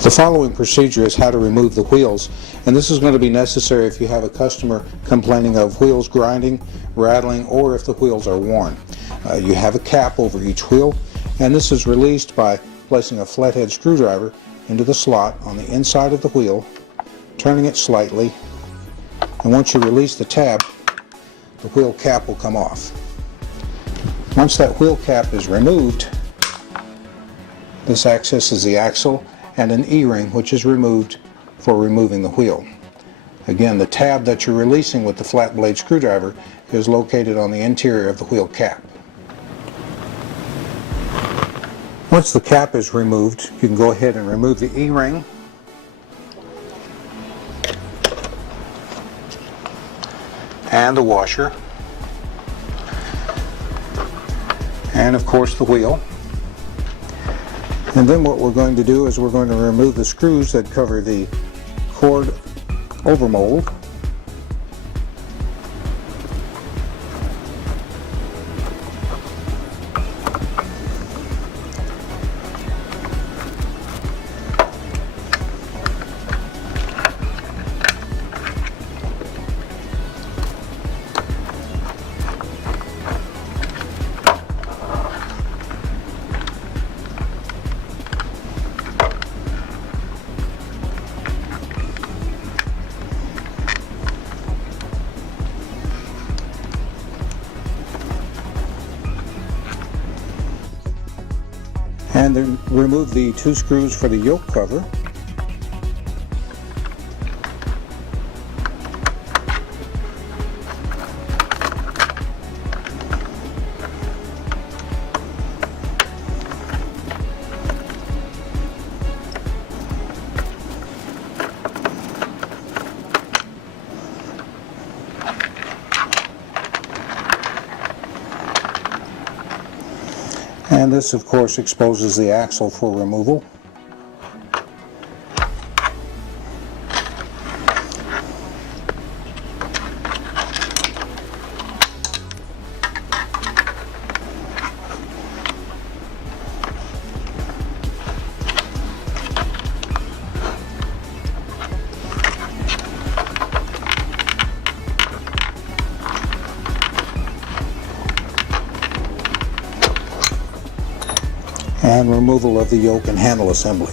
The following procedure is how to remove the wheels, and this is going to be necessary if you have a customer complaining of wheels grinding, rattling, or if the wheels are worn. You have a cap over each wheel, and this is released by placing a flathead screwdriver into the slot on the inside of the wheel, turning it slightly, and once you release the tab, the wheel cap will come off. Once that wheel cap is removed, this accesses the axle and an E-ring, which is removed for removing the wheel. Again, the tab that you're releasing with the flat blade screwdriver is located on the interior of the wheel cap. Once the cap is removed, you can go ahead and remove the E-ring, and the washer, and of course the wheel. And then what we're going to do is we're going to remove the screws that cover the cord overmold. And then remove the two screws for the yoke cover. And this, of course, exposes the axle for removal. And removal of the yoke and handle assembly.